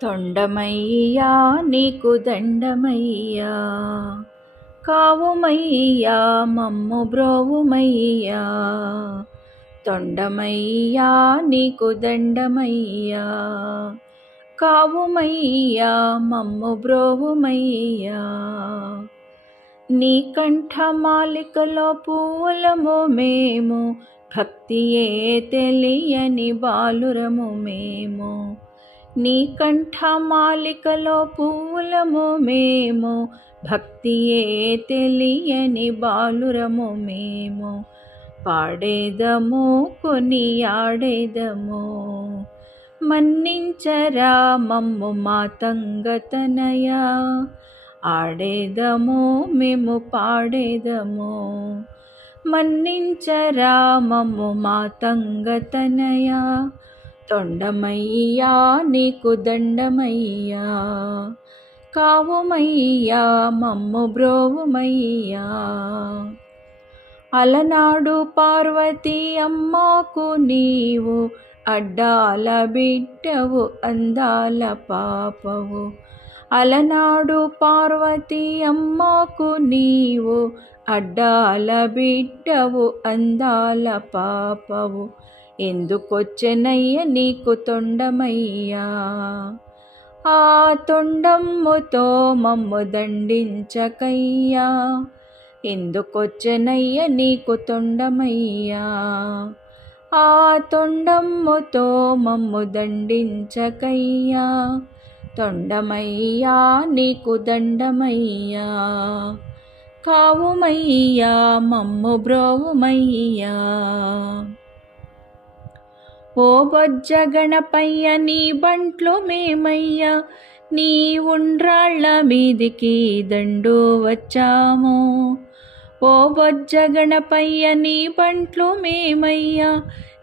తొండమయ్యా నీకు దండమయ్యా, కావుమయ్యా మమ్ము బ్రోవుమయ్యా. తొండమయ్యా నీకు దండమయ్యా, కావుమయ్యా మమ్ము బ్రోవుమయ్యా. నీ కంఠమాలికలో పూలము మేము, భక్తియే తెలియని బాలురము మేము. నీ కంఠమాలికలో పూలము మేము, భక్తియే తెలియని బాలురము మేము. పాడేదము కొనియాడేదము, మన్నించరా మమ్ము మాతంగతనయా. ఆడేదము మేము పాడేదము, మన్నించరా మమ్ము మాతంగతనయా. తొండమయ్యా నీకు దండమయ్యా, కావుమయ్యా మమ్ము బ్రోవుమయ్యా. అలనాడు పార్వతీ అమ్మకు నీవు, అడ్డాల బిడ్డవు అందాల పాపవు. అలనాడు పార్వతీ అమ్మకు నీవు, అడ్డాల బిడ్డవు అందాల పాపవు. ఎందుకొచ్చెనయ్య నీకు తొండమయ్యా, ఆ తొండమ్ముతో మమ్ము దండించకయ్యా. ఎందుకొచ్చెనయ్య నీకు తొండమయ్యా, ఆ తొండమ్ముతో మమ్ము దండించకయ్యా. తొండమయ్యా నీకు దండమయ్యా, కావుమయ్యా మమ్ము బ్రోవుమయ్యా. ఓ బొజ్జ గణపయ్య నీ బంట్లు మేమయ్యా, నీ ఉండ్రాళ్ళ మీదికి దండు వచ్చాము. ఓ బొజ్జ గణపయ్య నీ బంట్లు మేమయ్యా,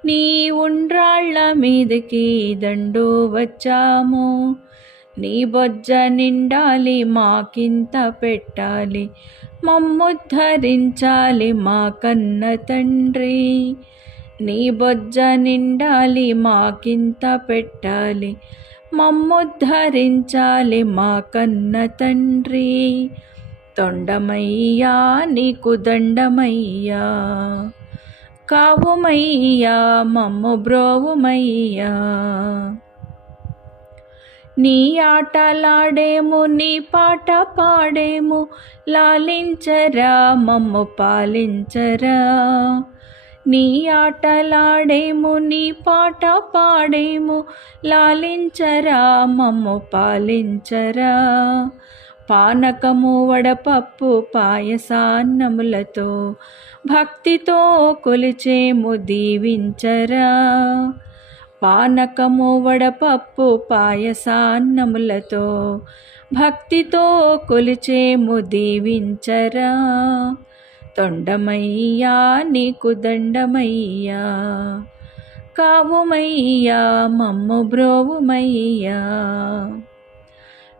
నీ ఉండ్రాళ్ళ మీదికి దండు వచ్చాము. నీ బొజ్జ నిండాలి మాకింత పెట్టాలి, మమ్ముద్ధరించాలి మా కన్న తండ్రి. నీ బొజ్జ నిండాలి మాకింత పెట్టాలి, మమ్ముద్ధరించాలి మా కన్న తండ్రి. తొండమయ్యా నీకు దండమయ్యా, కావుమయ్యా మమ్ము బ్రోవుమయ్యా. నీ ఆటలాడేము నీ పాట పాడేము, లాలించరా మమ్ము పాలించరా. నీ ఆటలాడేము నీ పాట పాడేము, లాలించరా మమ్ము పాలించరా. పానకము వడపప్పు పాయసాన్నములతో, భక్తితో కొలిచేము దీవించరా. పానకము వడపప్పు పాయసాన్నములతో, భక్తితో కొలిచేము దీవించరా. తొండమయ్యా నీకు దండమయ్యా, కావుమయ్యా మమ్ము బ్రోవుమయ్యా.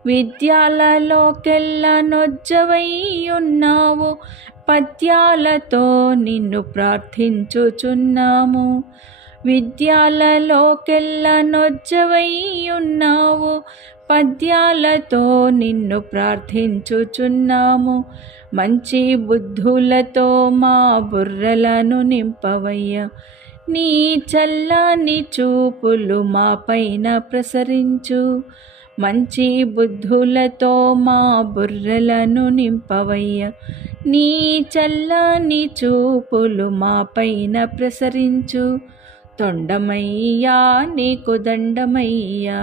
విద్యాలలోకెల్లా నొజ్జవయ్యున్నావు, పద్యాలతో నిన్ను ప్రార్థించుచున్నాము. విద్యాలలోకెల్లా నొజ్జవయ్యున్నావు, పద్యాలతో నిన్ను ప్రార్థించుచున్నాము. మంచి బుద్ధులతో మా బుర్రలను నింపవయ్యా, నీ చల్లని చూపులు మా పైన ప్రసరించు. మంచి బుద్ధులతో మా బుర్రలను నింపవయ్యా, నీ చల్లని చూపులు మా పైన ప్రసరించు. తొండమయ్యా నీకు దండమయ్యా,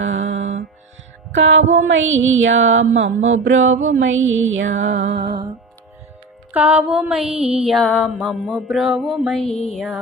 కావుమయ్యా మమ్ము బ్రోవుమయ్యా. కావుమయ్యా మమ్ము బ్రోవుమయ్యా.